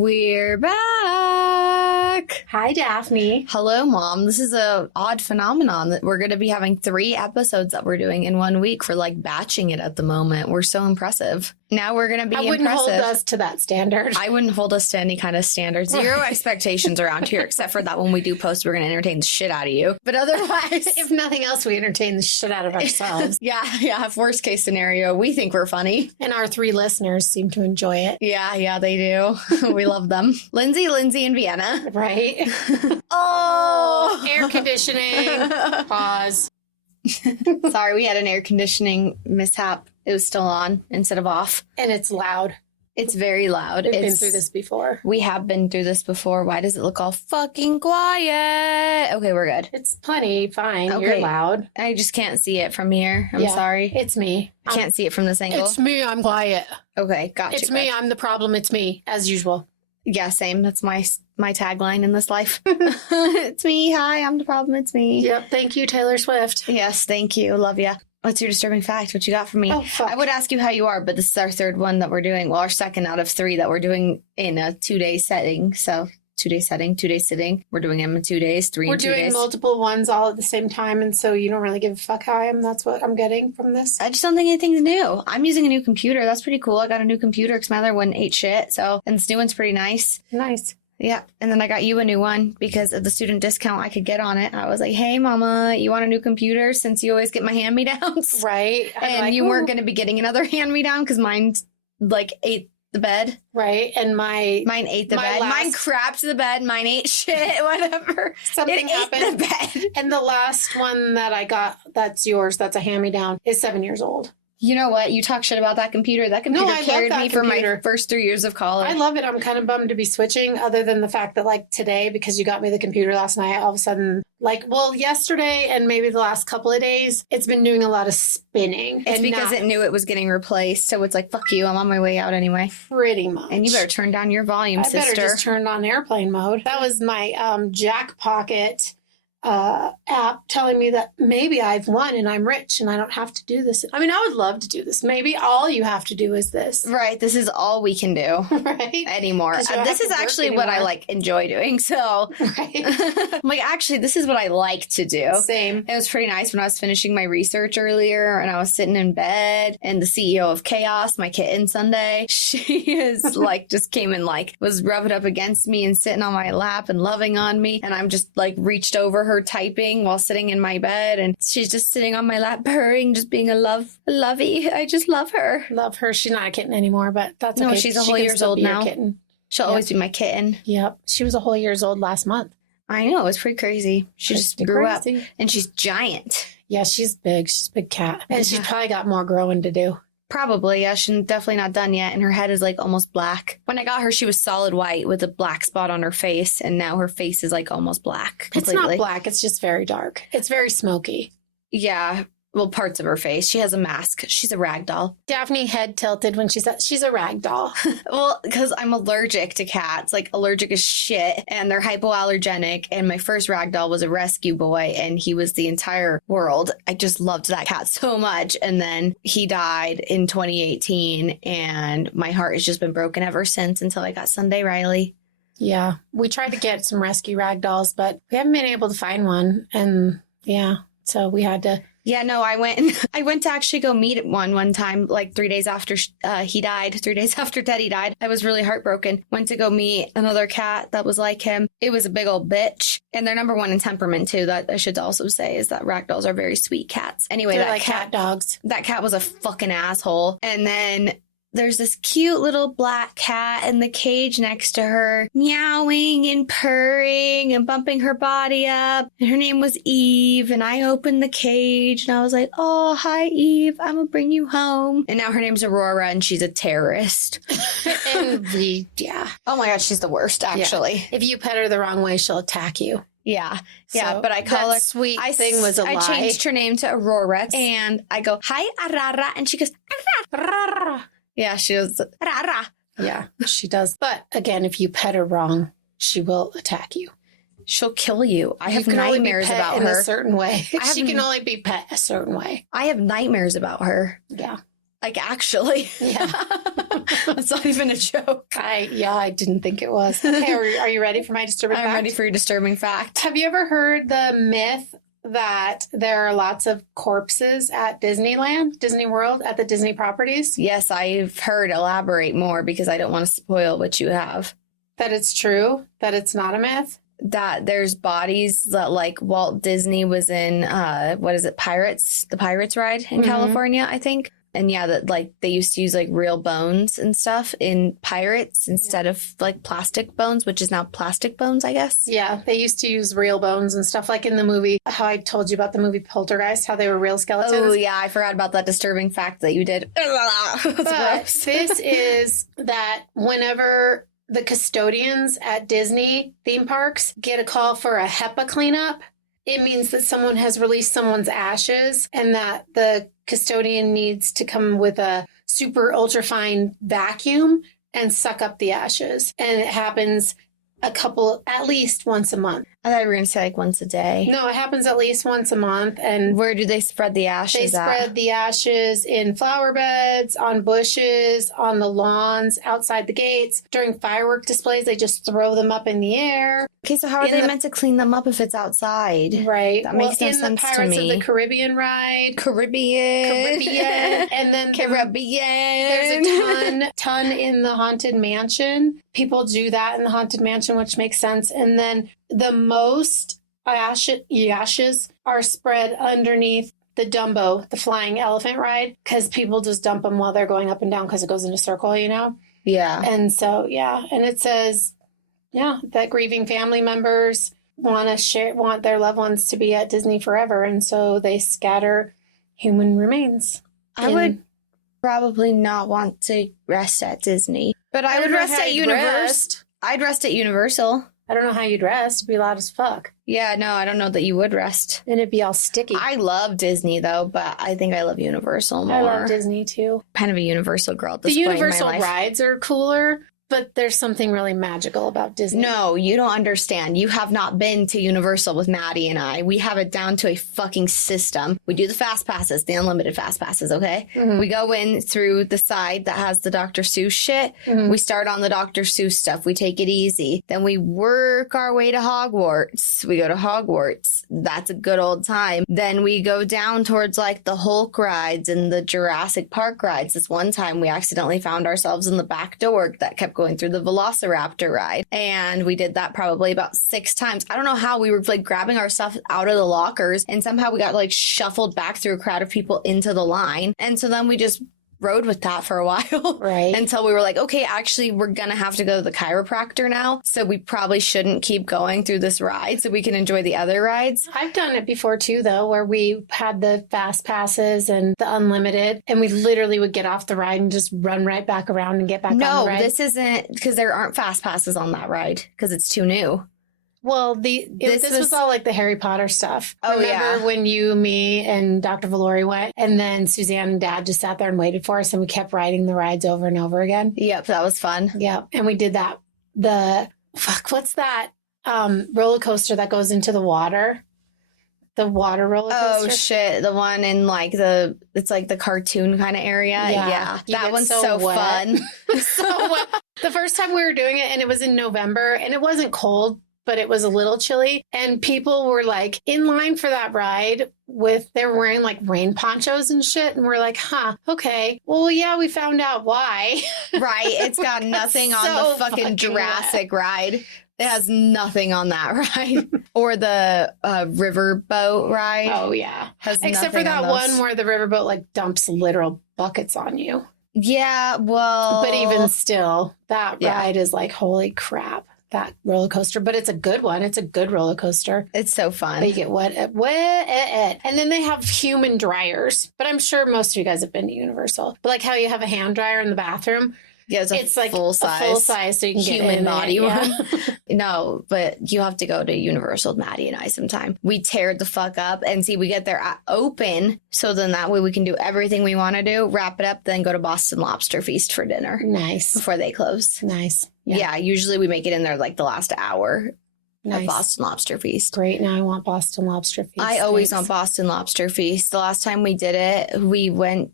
We're back. Hi, Daphne. Hello, Mom. This is a odd phenomenon that we're going to be having 3 episodes that we're doing in 1 week for like batching it at the moment. We're so impressive. Now we're going to be I wouldn't impressive. hold us to that standard. I wouldn't hold us to any kind of standard. Zero expectations around here, except for that when we do post, we're going to entertain the shit out of you. But otherwise, if nothing else, we entertain the shit out of ourselves. Yeah. If worst case scenario, we think we're funny. And our 3 listeners seem to enjoy it. Yeah, they do. We love them. Lindsay, and Vienna. Right? Oh! Air conditioning. Pause. Sorry, we had an air conditioning mishap. It was still on instead of off. And it's loud. It's very loud. We've been through this before. We have been through this before. Why does it look all fucking quiet? Okay, we're good. It's plenty fine. Okay. You're loud. I just can't see it from here. I'm sorry. It's me. I can't see it from this angle. It's me. I'm quiet. Okay, gotcha. It's me. I'm the problem. It's me, as usual. Yeah, same. That's my tagline in this life. It's me. Hi, I'm the problem. It's me. Yep. Thank you, Taylor Swift. Yes, thank you. Love ya. What's your disturbing fact? What you got for me? Oh, fuck. I would ask you how you are, but this is our 3rd one that we're doing. Well, our 2nd out of 3 that we're doing in a 2-day setting. So 2-day setting, 2-day sitting. We're doing them in 2 days, 3 We're in 2 days. We're doing multiple ones all at the same time, and so you don't really give a fuck how I am. That's what I'm getting from this. I just don't think anything's new. I'm using a new computer. That's pretty cool. I got a new computer because my other one ate shit. So, and this new one's pretty nice. Nice. Yeah. And then I got you a new one because of the student discount I could get on it. I was like, hey, Mama, you want a new computer since you always get my hand-me-downs? Right. And like, you weren't going to be getting another hand-me-down because mine like ate the bed. Right. And mine ate the bed. Mine crapped the bed. Mine ate shit. Whatever. Something happened. Ate the bed. And the last one that I got, that's yours, that's a hand-me-down, is 7 years old. You know what? You talk shit about that computer. That computer carried me for my first 3 years of college. I love it. I'm kind of bummed to be switching, other than the fact that, like, today, because you got me the computer last night, all of a sudden, yesterday and maybe the last couple of days, it's been doing a lot of spinning. It's because it knew it was getting replaced. So it's like, fuck you. I'm on my way out anyway. Pretty much. And you better turn down your volume, sister. I better just turn on airplane mode. That was my Jack Pocket app telling me that maybe I've won and I'm rich and I don't have to do this. I mean, I would love to do this. Maybe all you have to do is this. Right. This is all we can do. Right. Anymore. This is actually what I enjoy doing. So right. I'm like, actually, this is what I like to do. Same. It was pretty nice when I was finishing my research earlier and I was sitting in bed and the CEO of Chaos, my kitten Sunday, she is just came and was rubbing up against me and sitting on my lap and loving on me. And I'm just reached over her typing while sitting in my bed and she's just sitting on my lap purring, just being a lovey. I just love her. Love her. She's not a kitten anymore, but that's okay. No, she's a whole years old now. Kitten. She'll always be my kitten. Yep. She was a whole years old last month. I know. It was pretty crazy. She just grew up and she's giant. Yeah, she's big. She's a big cat. And she's probably got more growing to do. Probably, yeah. She's definitely not done yet. And her head is almost black. When I got her, she was solid white with a black spot on her face. And now her face is almost black completely. It's not black. It's just very dark. It's very smoky. Yeah. Well, parts of her face. She has a mask. She's a rag doll. Daphne head tilted when she said she's a rag doll. Well, because I'm allergic to cats. Allergic as shit. And they're hypoallergenic. And my first rag doll was a rescue boy. And he was the entire world. I just loved that cat so much. And then he died in 2018. And my heart has just been broken ever since until I got Sunday Riley. Yeah. We tried to get some rescue rag dolls, but we haven't been able to find one. And yeah, so we had to... Yeah, no, I went to actually go meet one time, 3 days after he died, 3 days after Teddy died. I was really heartbroken. Went to go meet another cat that was like him. It was a big old bitch. And they're number 1 in temperament, too. That I should also say is that ragdolls are very sweet cats. Anyway, they're that cat dogs. That cat was a fucking asshole. And then... there's this cute little black cat in the cage next to her, meowing and purring and bumping her body up. And her name was Eve. And I opened the cage and I was like, oh, hi, Eve. I'm going to bring you home. And now her name's Aurora and she's a terrorist. Yeah. Oh my God, she's the worst, actually. Yeah. If you pet her the wrong way, she'll attack you. Yeah. Yeah. So but I call her sweet thing was a lie. I changed her name to Aurora and I go, hi, Arara. And she goes, Arara. Yeah, she was rah. Yeah, she does. But again, if you pet her wrong, she will attack you. She'll kill you. I have nightmares about her. In a certain way. She can only be pet a certain way. I have nightmares about her. Yeah. Like, actually. Yeah. That's not even a joke. I didn't think it was. Okay, are you ready for my disturbing fact? I'm ready for your disturbing fact. Have you ever heard the myth that there are lots of corpses at Disneyland, Disney World, at the Disney properties? Yes, I've heard. Elaborate more because I don't want to spoil what you have. That it's true? That it's not a myth? That there's bodies that, like, Walt Disney was in, what is it, Pirates? The Pirates ride in California, I think. And yeah, that like they used to use like real bones and stuff in Pirates instead of like plastic bones, which is now plastic bones, I guess. Yeah, they used to use real bones and stuff, like in the movie, how I told you about the movie Poltergeist, how they were real skeletons. Oh yeah, I forgot about that disturbing fact that you did. But this is that whenever the custodians at Disney theme parks get a call for a HEPA cleanup, it means that someone has released someone's ashes and that the custodian needs to come with a super ultra fine vacuum and suck up the ashes. And it happens at least once a month. I thought you were going to say like once a day. No, it happens at least once a month. And where do they spread the ashes They spread the ashes in flower beds, on bushes, on the lawns, outside the gates. During firework displays, they just throw them up in the air. Okay, so how are they meant to clean them up if it's outside? Right. That makes no sense to me. In the Pirates of the Caribbean ride. Caribbean. And then Caribbean. There's a ton in the Haunted Mansion. People do that in the Haunted Mansion, which makes sense. And then the most ashes are spread underneath the Dumbo, the flying elephant ride, because people just dump them while they're going up and down because it goes in a circle, you know? Yeah. And so, yeah. And it says, that grieving family members want their loved ones to be at Disney forever. And so they scatter human remains. I would probably not want to rest at Disney, but I would rest at Universal. I'd rest at Universal. I don't know how you'd rest. It'd be loud as fuck. Yeah, no, I don't know that you would rest. And it'd be all sticky. I love Disney, though, but I think I love Universal more. I love Disney, too. Kind of a Universal girl at this point in my life. The Universal rides are cooler, but there's something really magical about Disney. No, you don't understand. You have not been to Universal with Maddie and I. We have it down to a fucking system. We do the fast passes, the unlimited fast passes, okay? Mm-hmm. We go in through the side that has the Dr. Seuss shit. Mm-hmm. We start on the Dr. Seuss stuff. We take it easy. Then we work our way to Hogwarts. We go to Hogwarts. That's a good old time. Then we go down towards like the Hulk rides and the Jurassic Park rides. This one time we accidentally found ourselves in the back door that kept going through the Velociraptor ride. And we did that probably about 6 times. I don't know how we were like grabbing our stuff out of the lockers and somehow we got like shuffled back through a crowd of people into the line. And so then we just rode with that for a while. Right. Until we were like, okay, actually, we're going to have to go to the chiropractor now. So we probably shouldn't keep going through this ride so we can enjoy the other rides. I've done it before, too, though, where we had the fast passes and the unlimited, and we literally would get off the ride and just run right back around and get back on the ride. No, this isn't, because there aren't fast passes on that ride because it's too new. Well, this was all like the Harry Potter stuff. Oh, Remember when you, me, and Dr. Valori went, and then Suzanne and Dad just sat there and waited for us, and we kept riding the rides over and over again? Yep, that was fun. Yeah, and we did that. What's that roller coaster that goes into the water? The water roller coaster? Oh, shit. The one in like it's like the cartoon kind of area. Yeah. That one's so fun. So wet. The first time we were doing it, and it was in November, and it wasn't cold, but it was a little chilly, and people were like in line for that ride they were wearing like rain ponchos and shit, and we're like, okay, well, yeah, we found out why. Right, it's got nothing on the fucking Jurassic ride. It has nothing on that ride. Or the riverboat ride. Oh, yeah. Except for that one where the riverboat like dumps literal buckets on you. Yeah, well. But even still, that ride is like, holy crap. That roller coaster, but it's a good one. It's a good roller coaster. It's so fun. They get wet. And then they have human dryers. But I'm sure most of you guys have been to Universal. But like how you have a hand dryer in the bathroom. Yeah, it's like full size, so you can human get in body it. one. No, but you have to go to Universal with Maddie and I sometime. We tear the fuck up and see we get there open, so then that way we can do everything we want to do, wrap it up, then go to Boston Lobster Feast for dinner. Nice. Before they close. Nice. Yeah, usually we make it in there like the last hour. Nice. At Boston Lobster Feast. Great. Now I want Boston Lobster Feast. I always want Boston Lobster Feast. The last time we did it, we went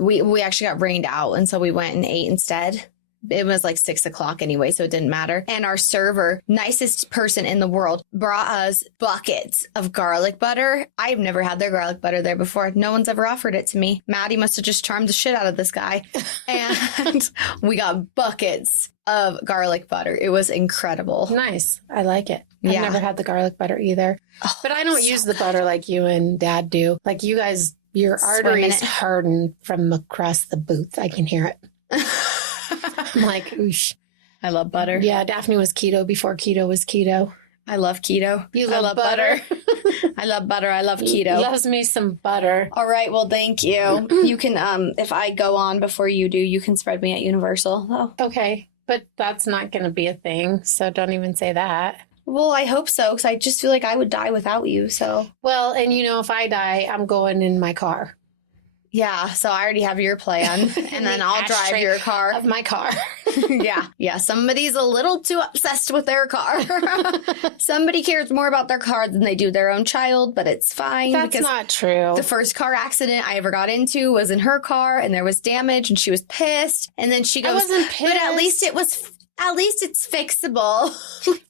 we actually got rained out. And so we went and ate instead. It was like 6 o'clock anyway, so it didn't matter. And our server, nicest person in the world, brought us buckets of garlic butter. I've never had their garlic butter there before. No one's ever offered it to me. Maddie must have just charmed the shit out of this guy. And we got buckets of garlic butter. It was incredible. Nice. I like it. I've never had the garlic butter either. Oh, but I don't use the butter like you and Dad do. Like you guys, your arteries harden from across the booth. I can hear it. I'm like, oosh. I love butter. Yeah, Daphne was keto before keto was keto. I love keto. I love butter. I love butter. I love keto. Loves me some butter. All right. Well, thank you. You can, if I go on before you do, you can spread me at Universal. Oh. Okay. But that's not going to be a thing. So don't even say that. Well, I hope so, because I just feel like I would die without you. So. Well, and if I die, I'm going in my car. Yeah, so I already have your plan, and then I'll drive your car. Of my car. Yeah. Somebody's a little too obsessed with their car. Somebody cares more about their car than they do their own child, but it's fine. That's not true. The first car accident I ever got into was in her car, and there was damage, and she was pissed. And then she goes, I wasn't pissed. But at least it's fixable.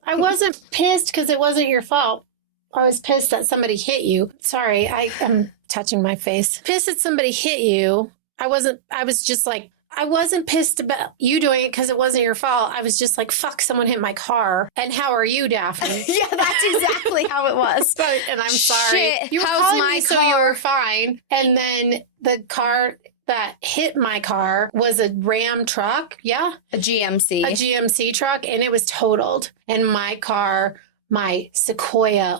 I wasn't pissed because it wasn't your fault. I was pissed that somebody hit you. Sorry, I am touching my face. Pissed that somebody hit you. I was just like, I wasn't pissed about you doing it because it wasn't your fault. I was just like, fuck, someone hit my car. And how are you, Daphne? Yeah, that's exactly how it was. And I'm sorry. Shit, You were how's calling my me car? so you were fine. And then the car that hit my car was a Ram truck. Yeah. A GMC. A GMC truck. And it was totaled. And my car, my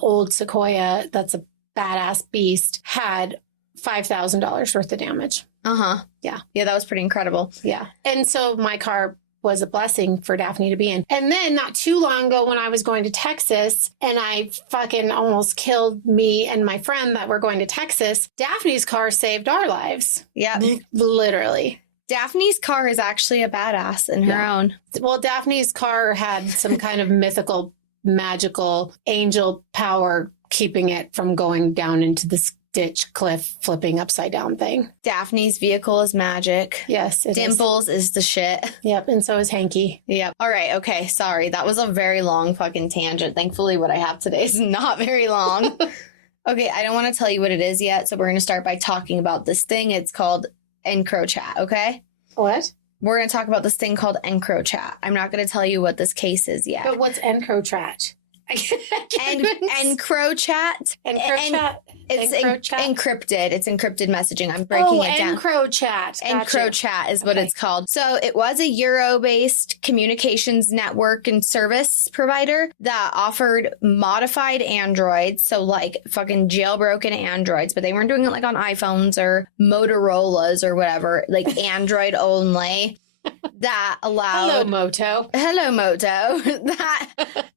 old Sequoia, that's a badass beast, had $5,000 worth of damage. Uh-huh. Yeah. Yeah, that was pretty incredible. Yeah. And so my car was a blessing for Daphne to be in. And then not too long ago when I was going to Texas and I fucking almost killed me and my friend that were going to Texas, Daphne's car saved our lives. Yeah. Literally. Daphne's car is actually a badass in her own. Well, Daphne's car had some kind of mythical, magical angel power keeping it from going down into this ditch cliff flipping upside down thing. Daphne's vehicle is magic. Yes, it Dimples is the shit. Yep, and so is Hanky. Yep. All right, okay, sorry. That was a very long fucking tangent. Thankfully, what I have today is not very long. Okay, I don't want to tell you what it is yet, so we're going to start by talking about this thing. It's called encrochat, okay? What? We're going to talk about this thing called encrochat. I'm not going to tell you what this case is yet. But what's encrochat? Encrochat. Encrochat. It's encrypted. It's encrypted messaging. I'm breaking it down. Encrochat. Encrochat is what it's called. So it was a Euro-based communications network and service provider that offered modified Androids. So like fucking jailbroken Androids, but they weren't doing it like on iPhones or Motorola's or whatever, like Android only. That allowed Hello Moto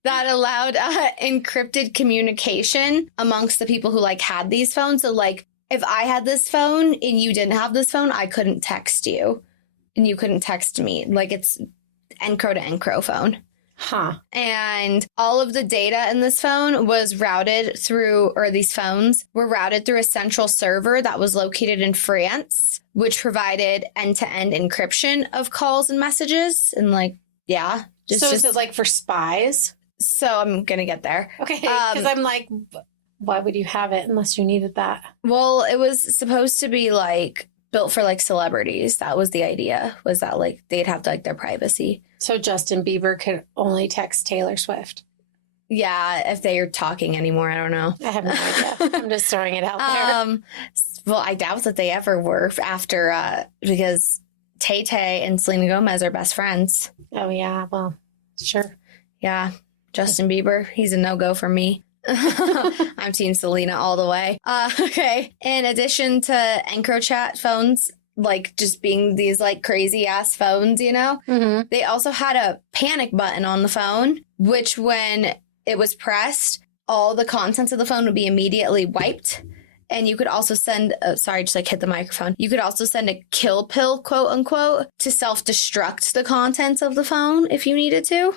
that allowed encrypted communication amongst the people who like had these phones. So like if I had this phone and you didn't have this phone, I couldn't text you and you couldn't text me. Like it's encro to encro phone. Huh. And all of the data in this phone was routed through, or these phones were routed through a central server that was located in France, which provided end-to-end encryption of calls and messages. And like, yeah. So is it like for spies? So I'm going to get there. Okay. Because I'm like, why would you have it unless you needed that? Well, it was supposed to be like built for like celebrities. That was the idea, was that like they'd have like their privacy. So Justin Bieber could only text Taylor Swift. Yeah, if they are talking anymore, I don't know. I have no idea. I'm just throwing it out there. Well, I doubt that they ever were after, because Tay-Tay and Selena Gomez are best friends. Oh, yeah. Well, sure. Yeah. Justin Bieber, he's a no-go for me. I'm Team Selena all the way. Okay. In addition to encrochat phones, like just being these like crazy ass phones, you know, they also had a panic button on the phone, which when it was pressed, all the contents of the phone would be immediately wiped. And you could also send, sorry, just like hit the microphone. You could also send a kill pill, quote unquote, to self-destruct the contents of the phone if you needed to.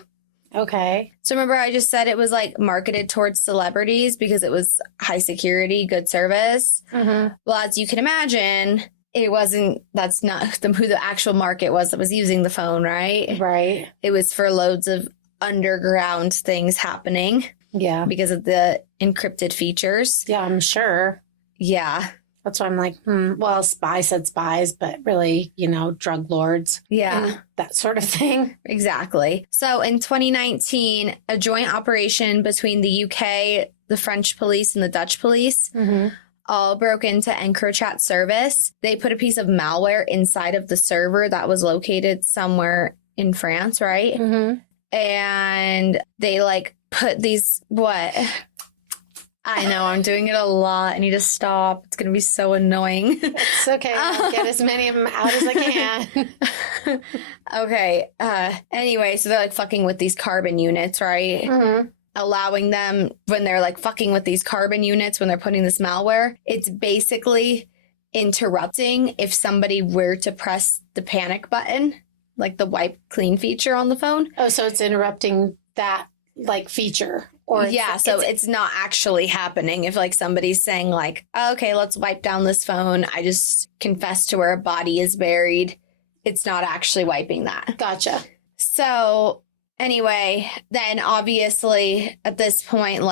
Okay. So remember I just said it was like marketed towards celebrities because it was high security, good service. Well, as you can imagine, that's not who the actual market was that was using the phone, right? Right. It was for loads of underground things happening Yeah. because of the encrypted features. Yeah, I'm sure. Yeah. That's why I'm like, well, spy said spies, but really, drug lords. Yeah. And that sort of thing. Exactly. So in 2019, a joint operation between the UK, the French police, and the Dutch police all broke into EncroChat service. They put a piece of malware inside of the server that was located somewhere in France, right? And they put these, what? I know, I'm doing it a lot. I need to stop. It's going to be so annoying. It's okay. I'll get as many of them out as I can. Okay. Anyway, so they're fucking with these carbon units, right? Allowing them, when they're fucking with these carbon units, when they're putting this malware, it's basically interrupting if somebody were to press the panic button, like the wipe clean feature on the phone. Oh, so it's interrupting that feature. Or it's not actually happening. If somebody's saying okay, let's wipe down this phone. I just confessed to where a body is buried. It's not actually wiping that. Gotcha. So anyway, then obviously at this point,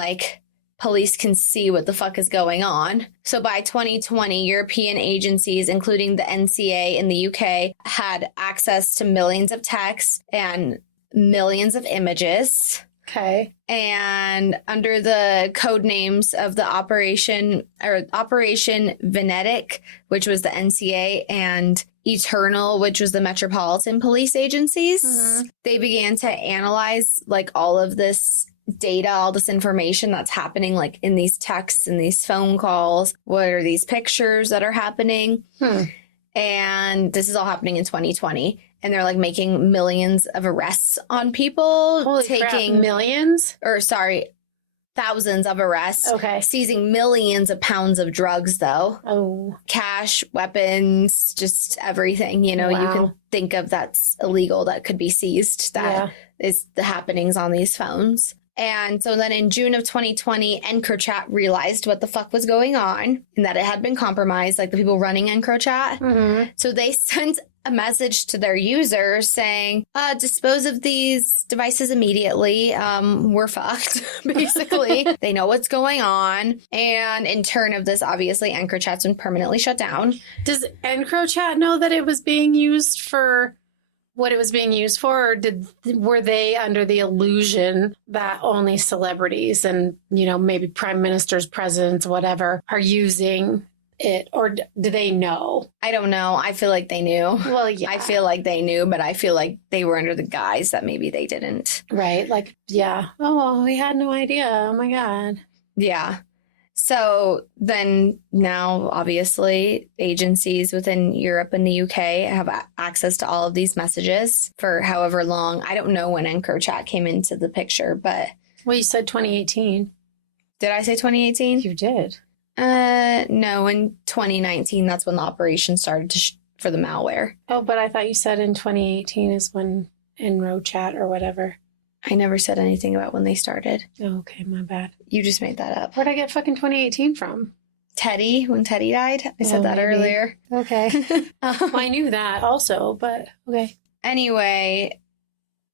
police can see what the fuck is going on. So by 2020, European agencies, including the NCA in the UK, had access to millions of texts and millions of images. Okay. And under the code names of the Operation Venetic, which was the NCA, and Eternal, which was the Metropolitan Police agencies, they began to analyze all of this data, all this information that's happening in these texts and these phone calls. What are these pictures that are happening? And this is all happening in 2020. And they're making millions of arrests on people. Holy crap, millions? Thousands of arrests. Okay. Seizing millions of pounds of drugs, though. Oh. Cash, weapons, just everything, you Wow. can think of that's illegal that could be seized. That is the happenings on these phones. And so then in June of 2020, EncroChat realized what the fuck was going on and that it had been compromised, the people running EncroChat. So they sent a message to their users saying, dispose of these devices immediately. We're fucked, basically. They know what's going on. And in turn of this, obviously, EncroChat's been permanently shut down. Does EncroChat know that it was being used for what it was being used for, or were they under the illusion that only celebrities and, maybe prime ministers, presidents, whatever, are using it, or do they know? I don't know. I feel like they knew. Well, yeah. I feel like they knew, but I feel like they were under the guise that maybe they didn't. Right. Yeah. Oh, well, we had no idea. Oh, my God. Yeah. So then now, obviously, agencies within Europe and the UK have access to all of these messages for however long. I don't know when EncroChat came into the picture, but... Well, you said 2018. Did I say 2018? You did. No, in 2019, that's when the operation started for the malware. Oh, but I thought you said in 2018 is when EncroChat or whatever. I never said anything about when they started. Oh, okay, my bad. You just made that up. Where'd I get fucking 2018 from? Teddy, when Teddy died. I said that maybe. earlier. Okay. Well, I knew that also, but okay. Anyway,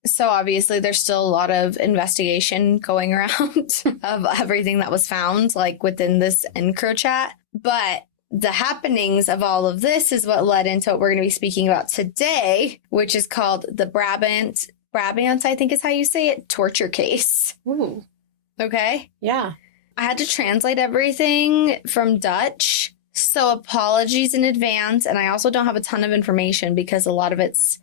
so obviously there's still a lot of investigation going around of everything that was found, within this EncroChat. But the happenings of all of this is what led into what we're going to be speaking about today, which is called the Brabant, I think is how you say it, torture case. Ooh. Okay? Yeah. I had to translate everything from Dutch, so apologies in advance. And I also don't have a ton of information because a lot of it's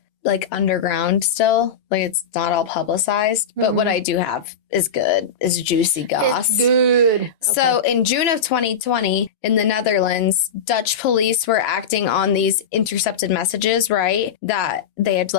underground still. It's not all publicized. But what I do have is good, is juicy goss. It's good. Okay. So in June of 2020, in the Netherlands, Dutch police were acting on these intercepted messages, right? That they had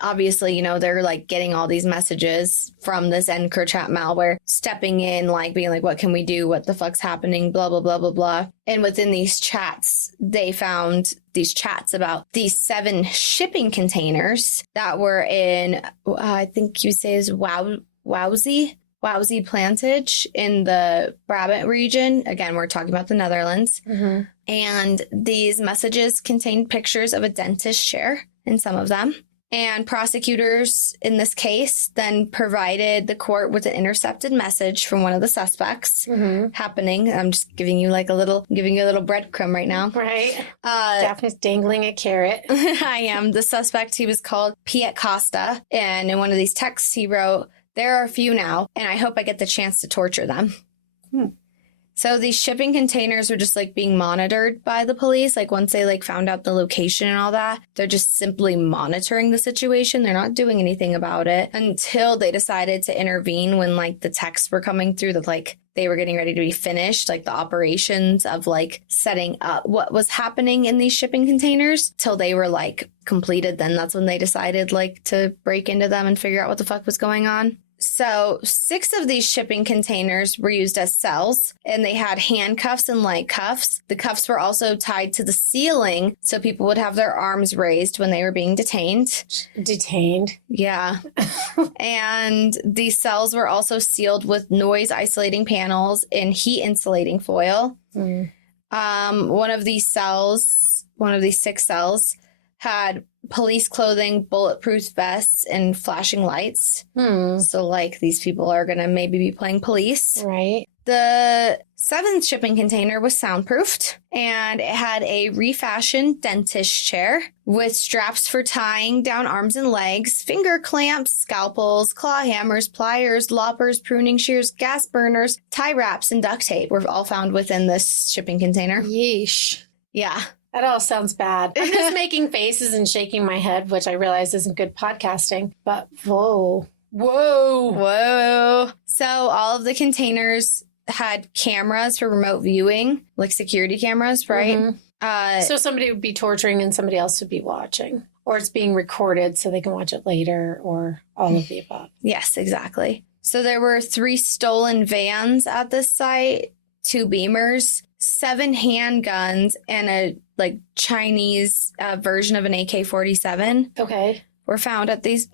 obviously, they're getting all these messages from this EncroChat malware, stepping in, being what can we do? What the fuck's happening? Blah, blah, blah, blah, blah. And within these chats, they found these chats about these 7 shipping containers that were in, I think you say is Wowsy. Wowsy Plantage in the Brabant region. Again, we're talking about the Netherlands. Mm-hmm. And these messages contained pictures of a dentist chair in some of them. And prosecutors in this case then provided the court with an intercepted message from one of the suspects happening. I'm just giving you like giving you a little breadcrumb right now. Right. Daphne's dangling a carrot. I am. The suspect, he was called Piet Costa. And in one of these texts, he wrote, "There are a few now, and I hope I get the chance to torture them." So these shipping containers were just like being monitored by the police. Like once they like found out the location and all that, they're just simply monitoring the situation. They're not doing anything about it until they decided to intervene when like the texts were coming through that like they were getting ready to be finished, like the operations of like setting up what was happening in these shipping containers till they were like completed. Then that's when they decided like to break into them and figure out what the fuck was going on. So 6 of these shipping containers were used as cells, and they had handcuffs and light cuffs. The cuffs were also tied to the ceiling so people would have their arms raised when they were being detained. Detained? Yeah. And these cells were also sealed with noise isolating panels and heat insulating foil. One of these 6 cells had police clothing, bulletproof vests, and flashing lights. So, like, these people are going to maybe be playing police. Right. The 7th shipping container was soundproofed, and it had a refashioned dentist chair with straps for tying down arms and legs, finger clamps, scalpels, claw hammers, pliers, loppers, pruning shears, gas burners, tie wraps, and duct tape were all found within this shipping container. Yeesh. Yeah. That all sounds bad. I'm just making faces and shaking my head, which I realize isn't good podcasting, but whoa. So all of the containers had cameras for remote viewing, like security cameras, right? So somebody would be torturing and somebody else would be watching, or it's being recorded so they can watch it later, or all of the above. Yes, exactly. So there were 3 stolen vans at this site, 2 Beamers, 7 handguns, and a like Chinese version of an AK-47. Okay. Were found at this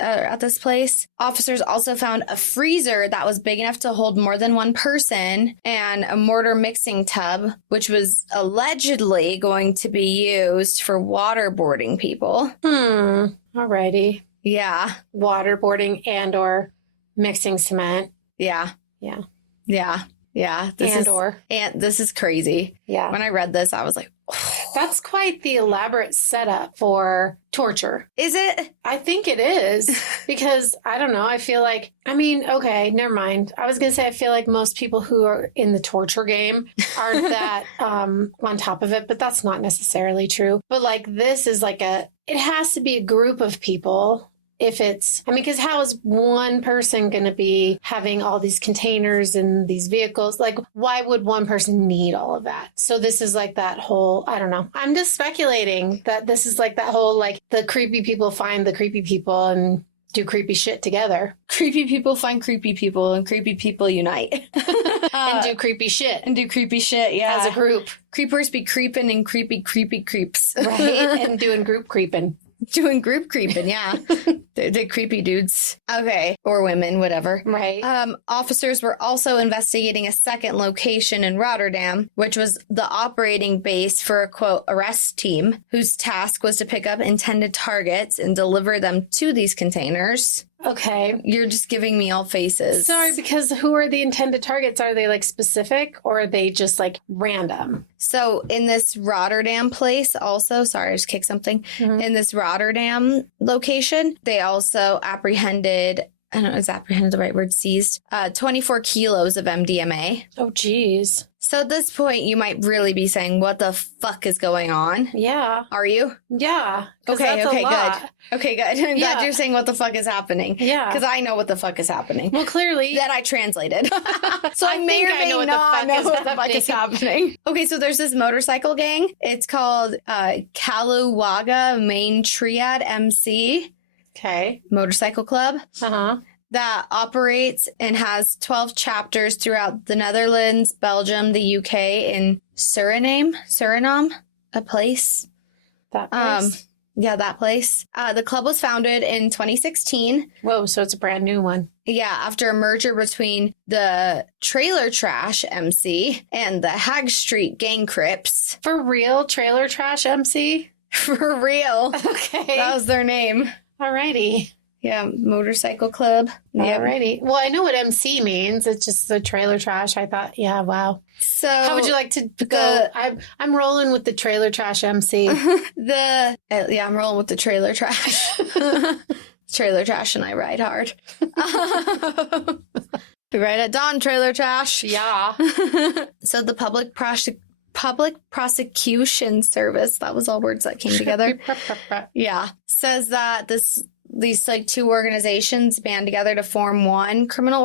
place. Officers also found a freezer that was big enough to hold more than one person and a mortar mixing tub, which was allegedly going to be used for waterboarding people. Alrighty. Yeah. Waterboarding and or mixing cement. Yeah. This is crazy. Yeah. When I read this, I was like, that's quite the elaborate setup for torture. Is it? I think it is because I don't know. I feel like, okay, never mind. I was going to say, I feel like most people who are in the torture game aren't that on top of it, but that's not necessarily true. But like, this is like it has to be a group of people. If it's, because how is one person going to be having all these containers and these vehicles? Like, why would one person need all of that? So this is like that whole, I don't know. I'm just speculating that this is like that whole, like the creepy people find the creepy people and do creepy shit together. Creepy people find creepy people and creepy people unite. And do creepy shit. Yeah. As a group. Creepers be creeping and creepy creeps. Right. And doing group creeping. Doing group creeping, yeah. They're creepy dudes. Okay. Or women, whatever. Right. Officers were also investigating a second location in Rotterdam, which was the operating base for a, quote, arrest team, whose task was to pick up intended targets and deliver them to these containers. Okay. You're just giving me all faces. Sorry, because who are the intended targets? Are they like specific or are they just like random? So in this Rotterdam place also, sorry, I just kicked something. In this Rotterdam location, they also apprehended, I don't know, is apprehended the right word, seized 24 kilos of MDMA. Oh, geez. So at this point, you might really be saying, what the fuck is going on? Yeah. Are you? Yeah. Okay, good. Okay, good. I'm glad you're saying what the fuck is happening. Yeah. Because I know what the fuck is happening. Well, clearly. That I translated. So I may or may not know what the fuck is happening. Okay, so there's this motorcycle gang. It's called Kaluwaga Main Triad MC. Okay. Motorcycle Club. Uh-huh. That operates and has 12 chapters throughout the Netherlands, Belgium, the UK, and Suriname, a place. That place? Yeah, that place. The club was founded in 2016. Whoa, so it's a brand new one. Yeah, after a merger between the Trailer Trash MC and the Hag Street Gang Crips. For real, Trailer Trash MC? For real. Okay. That was their name. Alrighty. Yeah, motorcycle club. Yep. Alrighty. Well, I know what MC means. It's just the Trailer Trash. I thought, yeah, wow. So how would you like to go? I'm rolling with the Trailer Trash MC. I'm rolling with the Trailer Trash. Trailer Trash and I ride hard. We ride at dawn, Trailer Trash. Yeah. So the public prosecution service, that was all words that came together. Yeah. Says that these like two organizations band together to form one criminal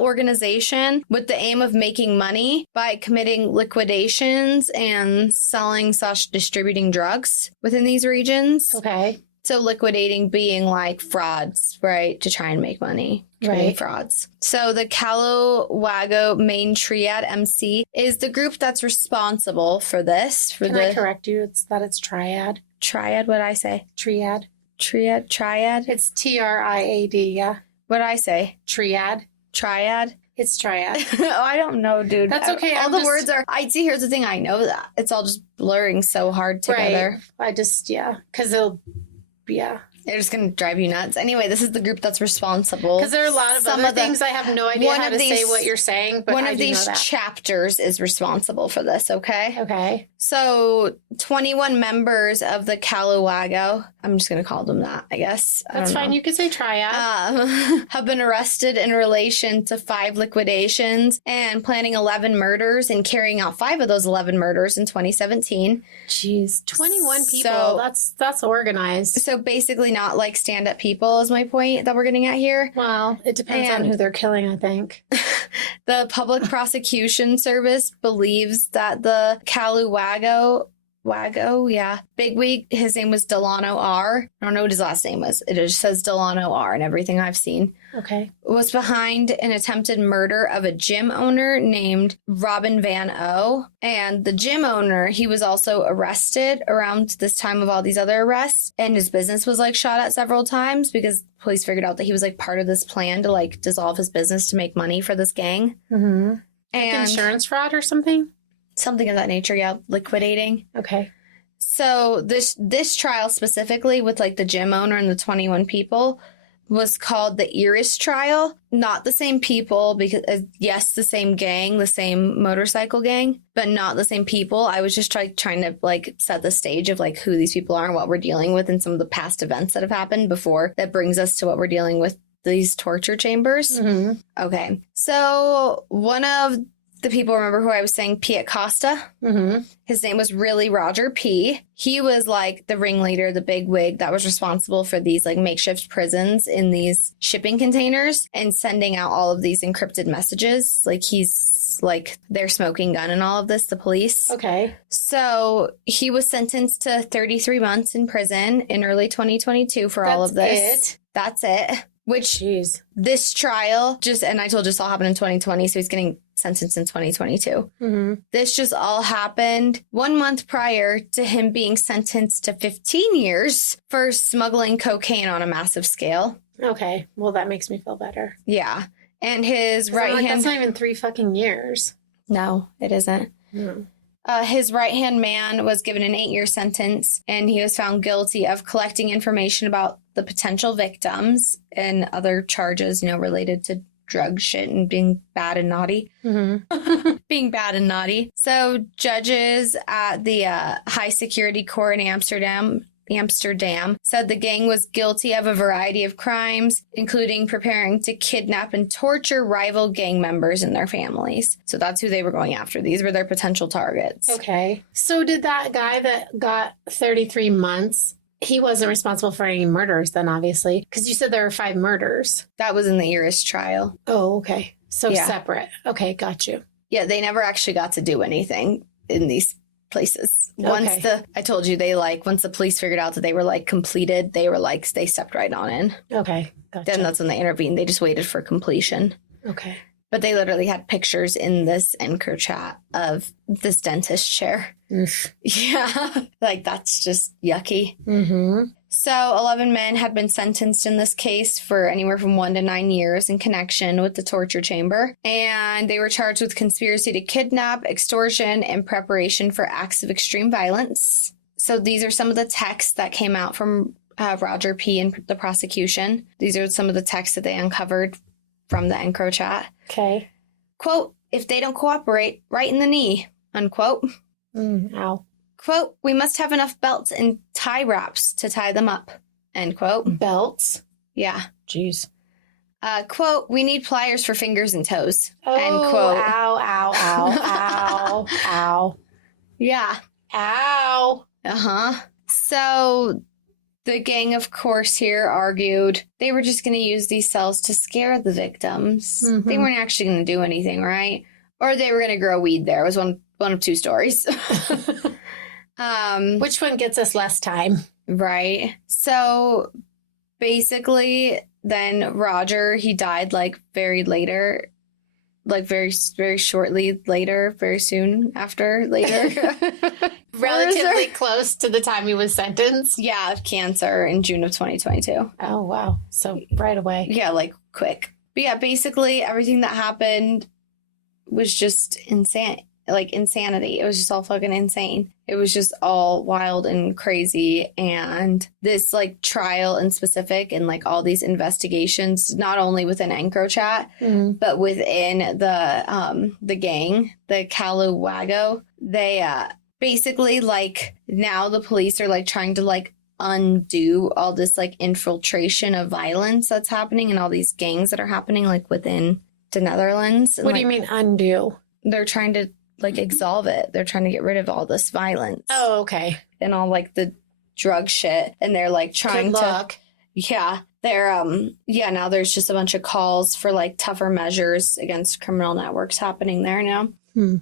organization with the aim of making money by committing liquidations and selling/distributing drugs within these regions. Okay. So liquidating being like frauds, right? To try and make money. Right. Frauds. So the Calawago Main Triad MC is the group that's responsible for this. Can I correct you? It's triad. Triad, what'd I say? Triad. Triad? It's TRIAD, yeah. What'd I say? Triad. It's triad. Oh, I don't know, dude. That's okay. All the words are... See, here's the thing. I know that. It's all just blurring so hard together. Right. Because it'll... Yeah. They're just going to drive you nuts. Anyway, this is the group that's responsible. Because there are a lot of other things I have no idea how to say what you're saying, but one of these chapters is responsible for this, okay? Okay. So 21 members of the Calawago, I'm just going to call them that, I guess. That's fine. You can say triad. Have been arrested in relation to 5 liquidations and planning 11 murders and carrying out 5 of those 11 murders in 2017. Jeez. 21 people. That's organized. So basically not like stand-up people is my point that we're getting at here. Well, it depends on who they're killing, I think. The Public Prosecution Service believes that the bigwig, his name was Delano R. I don't know what his last name was. It just says Delano R and everything I've seen. Okay. Was behind an attempted murder of a gym owner named Robin Van O. And the gym owner, he was also arrested around this time of all these other arrests. And his business was like shot at several times because police figured out that he was like part of this plan to like dissolve his business to make money for this gang. Mm-hmm. And like insurance fraud or something? Something of that nature, yeah, liquidating. Okay. So this trial specifically with like the gym owner and the 21 people was called the Iris trial. Not the same people because, yes, the same gang, the same motorcycle gang, but not the same people. I was just trying to like set the stage of like who these people are and what we're dealing with and some of the past events that have happened before that brings us to what we're dealing with, these torture chambers. Mm-hmm. Okay. So one of the people, remember who I was saying, Piet Costa? Mm-hmm. His name was really Roger P. He was like the ringleader, the big wig that was responsible for these like makeshift prisons in these shipping containers and sending out all of these encrypted messages. Like he's like their smoking gun and all of this, the police. Okay. So he was sentenced to 33 months in prison in early 2022 for all of this. That's it. Which this trial and I told you this all happened in 2020, so he's getting sentenced in 2022. Mm-hmm. This just all happened 1 month prior to him being sentenced to 15 years for smuggling cocaine on a massive scale. Okay. Well, that makes me feel better. Yeah. And his right hand... That's not even 3 fucking years. No, it isn't. No. His right-hand man was given an 8-year sentence, and he was found guilty of collecting information about the potential victims and other charges, related to drug shit and being bad and naughty. Mm-hmm. Being bad and naughty. So judges at the high security court in Amsterdam said the gang was guilty of a variety of crimes, including preparing to kidnap and torture rival gang members and their families. So that's who they were going after. These were their potential targets. Okay. So did that guy that got 33 months, he wasn't responsible for any murders then, obviously, because you said there were 5 murders. That was in the Iris trial. Oh, okay. So separate. Okay, got you. Yeah, they never actually got to do anything in these places. Okay. I told you once the police figured out that they were completed, they stepped right on in. Okay, gotcha. Then that's when they intervened. They just waited for completion. Okay. But they literally had pictures in this Anchor chat of this dentist chair. Oof. Yeah. Like, that's just yucky. Mm-hmm. So 11 men had been sentenced in this case for anywhere from 1 to 9 years in connection with the torture chamber. And they were charged with conspiracy to kidnap, extortion, and preparation for acts of extreme violence. So these are some of the texts that came out from Roger P. and the prosecution. These are some of the texts that they uncovered from the EncroChat. Okay. Quote, if they don't cooperate, right in the knee, unquote. Ow. Quote, we must have enough belts and tie wraps to tie them up, end quote. Belts? Yeah. Jeez. Quote, we need pliers for fingers and toes, Oh, end quote. ow, ow, ow, ow, ow. Yeah. Ow. Uh-huh. So the gang, of course, here argued they were just going to use these cells to scare the victims. Mhm. They weren't actually going to do anything, right? Or they were going to grow weed there. It was one of two stories. Which one gets us less time? Right. So basically, then Roger, he died like very later, like very, very shortly later, very soon after later. Relatively close to the time he was sentenced? Yeah, of cancer in June of 2022. Oh, wow. So right away. Yeah, like quick. But yeah, basically everything that happened was just insane. Like insanity. It was just all fucking insane. It was just all wild and crazy. And this like trial in specific and like all these investigations, not only within EncroChat, but within the gang, the Calawago, they basically like now the police are like trying to like undo all this like infiltration of violence that's happening and all these gangs that are happening like within the Netherlands. And, what do you mean undo? They're trying to like absolve it. They're trying to get rid of all this violence. Oh, okay. And all like the drug shit. And they're like trying Good luck. Yeah. They're now there's just a bunch of calls for like tougher measures against criminal networks happening there now.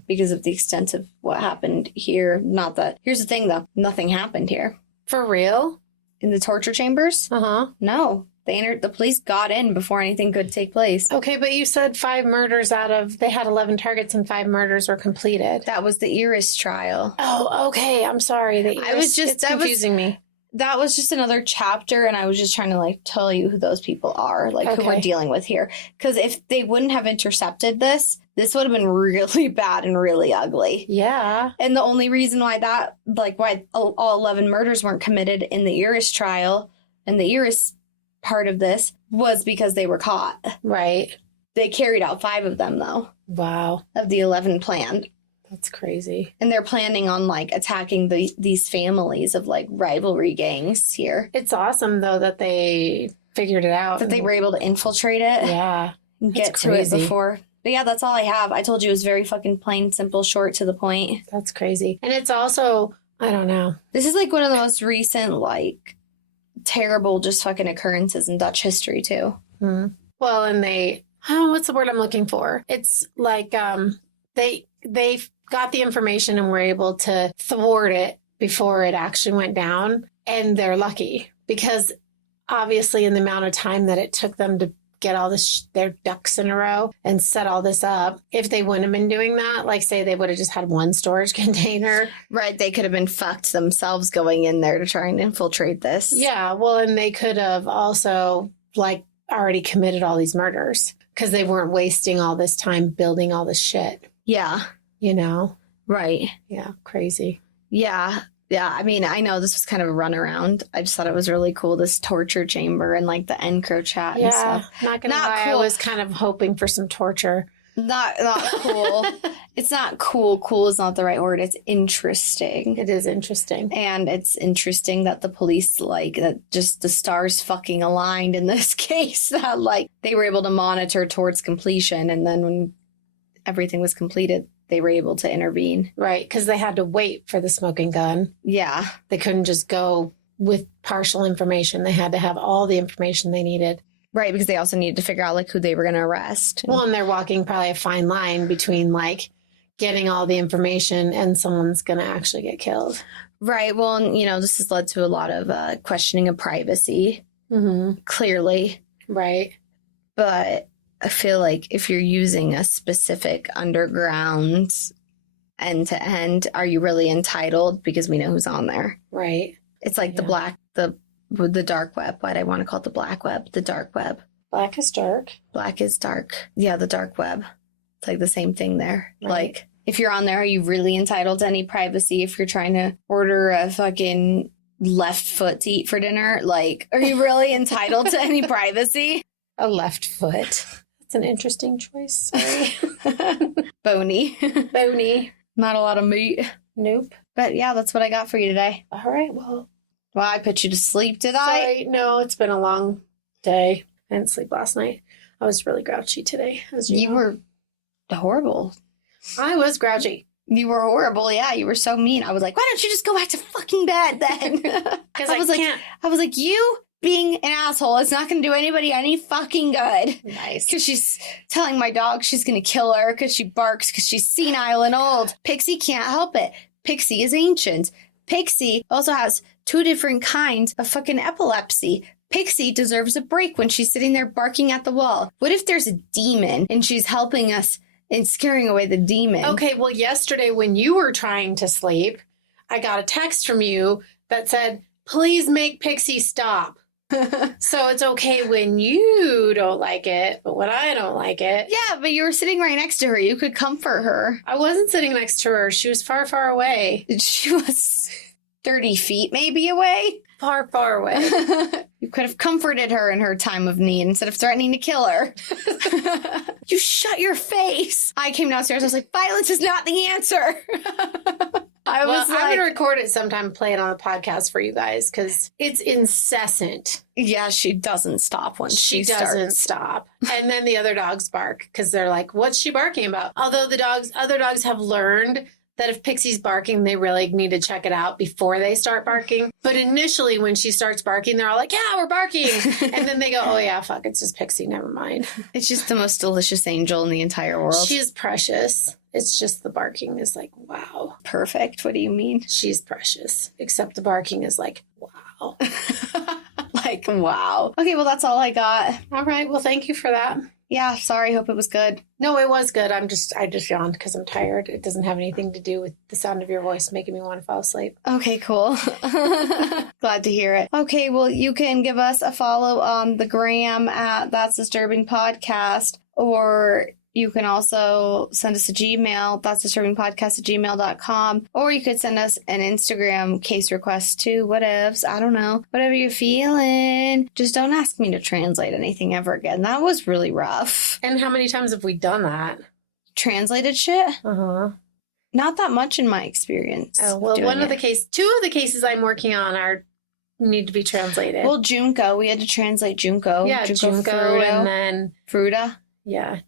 Because of the extent of what happened here. Not that here's the thing though, nothing happened here. For real? In the torture chambers? Uh-huh. No. The police got in before anything could take place. Okay, but you said 5 murders they had 11 targets and 5 murders were completed. That was the Iris trial. Oh, okay. I'm sorry. It's confusing me. That was just another chapter, and I was just trying to like tell you who those people are, like who we're dealing with here. Because if they wouldn't have intercepted this would have been really bad and really ugly. Yeah. And the only reason why why all 11 murders weren't committed in the Iris trial and the Iris part of this was because they were caught. Right. They carried out 5 of them, though. Wow. Of the 11 planned. That's crazy. And they're planning on like attacking these families of like rivalry gangs here. It's awesome though that they figured it out. That they were able to infiltrate it. Yeah. And get to it before. But yeah, that's all I have. I told you it was very fucking plain, simple, short, to the point. That's crazy. And it's also, I don't know. This is like one of the most recent like terrible just fucking occurrences in Dutch history too. Well, and what's the word I'm looking for? It's like they got the information and were able to thwart it before it actually went down. And they're lucky because obviously in the amount of time that it took them to get all their ducks in a row and set all this up, if they wouldn't have been doing that, like say they would have just had one storage container. Right. They could have been fucked themselves going in there to try and infiltrate this. Yeah. Well, and they could have also like already committed all these murders because they weren't wasting all this time building all this shit. Yeah. You know? Right. Yeah. Crazy. Yeah. Yeah, I mean, I know this was kind of a runaround. I just thought it was really cool, this torture chamber and like the EncroChat and stuff. Not gonna lie, cool. I was kind of hoping for some torture. Not cool. It's not cool. Cool is not the right word. It's interesting. It is interesting. And it's interesting that the police, like, that just the stars fucking aligned in this case. That, like, they were able to monitor towards completion. And then when everything was completed, they were able to intervene. Right, because they had to wait for the smoking gun. Yeah. They couldn't just go with partial information. They had to have all the information they needed. Right, because they also needed to figure out, like, who they were going to arrest. Well, and they're walking probably a fine line between, like, getting all the information and someone's going to actually get killed. Right. Well, and, you know, this has led to a lot of questioning of privacy. Clearly. Right. But I feel like if you're using a specific underground end to end. Are you really entitled? Because we know who's on there. Right. It's like the dark web. Why'd I want to call it the black web? The dark web. Black is dark. Black is dark. Yeah, the dark web. It's like the same thing there. Right. Like, if you're on there, are you really entitled to any privacy if you're trying to order a fucking left foot to eat for dinner? Like, are you really entitled to any privacy? A left foot. That's an interesting choice. Sorry. Bony. Bony. Not a lot of meat. Nope. But yeah, that's what I got for you today. All right. Well, I put you to sleep, did I? sorry. No, it's been a long day. I didn't sleep last night. I was really grouchy today. As you know. were horrible. I was grouchy. You were horrible. Yeah, you were so mean. I was like, why don't you just go back to fucking bed then? Because I can't. I was like, you being an asshole is not going to do anybody any fucking good. Nice. Because she's telling my dog she's going to kill her because she barks because she's senile and old. Pixie can't help it. Pixie is ancient. Pixie also has 2 different kinds of fucking epilepsy. Pixie deserves a break when she's sitting there barking at the wall. What if there's a demon and she's helping us and scaring away the demon? Okay, well, yesterday when you were trying to sleep, I got a text from you that said, please make Pixie stop. So it's okay when you don't like it, but when I don't like it. Yeah, but you were sitting right next to her. You could comfort her. I wasn't sitting next to her. She was far, far away. She was 30 feet maybe away. Far, far away. You could have comforted her in her time of need instead of threatening to kill her. You shut your face. I came downstairs. I was like, violence is not the answer. I'm going to record it sometime and play it on the podcast for you guys because it's incessant. Yeah, she doesn't stop once she doesn't starts. stop. And then the other dogs bark because they're like, what's she barking about? Although other dogs have learned that if Pixie's barking, they really need to check it out before they start barking. But initially, when she starts barking, they're all like, yeah, we're barking. And then they go, oh, yeah, fuck, it's just Pixie. Never mind. It's just the most delicious angel in the entire world. She is precious. It's just the barking is like, wow. Perfect. What do you mean? She's precious. Except the barking is like, wow. Like, wow. Okay, well, that's all I got. All right. Well, thank you for that. Yeah, sorry. Hope it was good. No, it was good. I just yawned because I'm tired. It doesn't have anything to do with the sound of your voice making me want to fall asleep. Okay, cool. Glad to hear it. Okay, well, you can give us a follow on the gram at That's Disturbing Podcast, or you can also send us a Gmail, that's disturbingpodcast@gmail.com, or you could send us an Instagram case request too, whatevs, I don't know, whatever you're feeling. Just don't ask me to translate anything ever again. That was really rough. And how many times have we done that? Translated shit? Uh-huh. Not that much in my experience. Oh, well, two of the cases I'm working on need to be translated. Well, Junko, we had to translate Junko. Yeah, Junko and then Fruta. Yeah.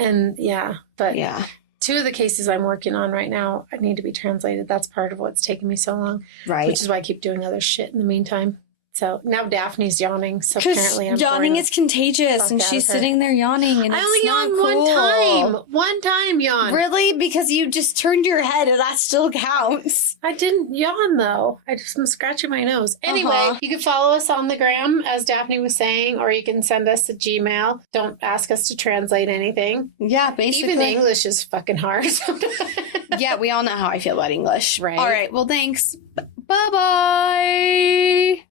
And yeah, but yeah, 2 of the cases I'm working on right now need to be translated. That's part of what's taking me so long. Right. Which is why I keep doing other shit in the meantime. So now Daphne's yawning. So apparently I'm yawning is contagious and she's sitting there yawning. And I only yawned one time. One time yawn. Really? Because you just turned your head and that still counts. I didn't yawn though. I just am scratching my nose. Anyway, you can follow us on the gram, as Daphne was saying, or you can send us a Gmail. Don't ask us to translate anything. Yeah, basically. Even English is fucking hard. Yeah, we all know how I feel about English. Right. All right. Well, thanks. Bye-bye.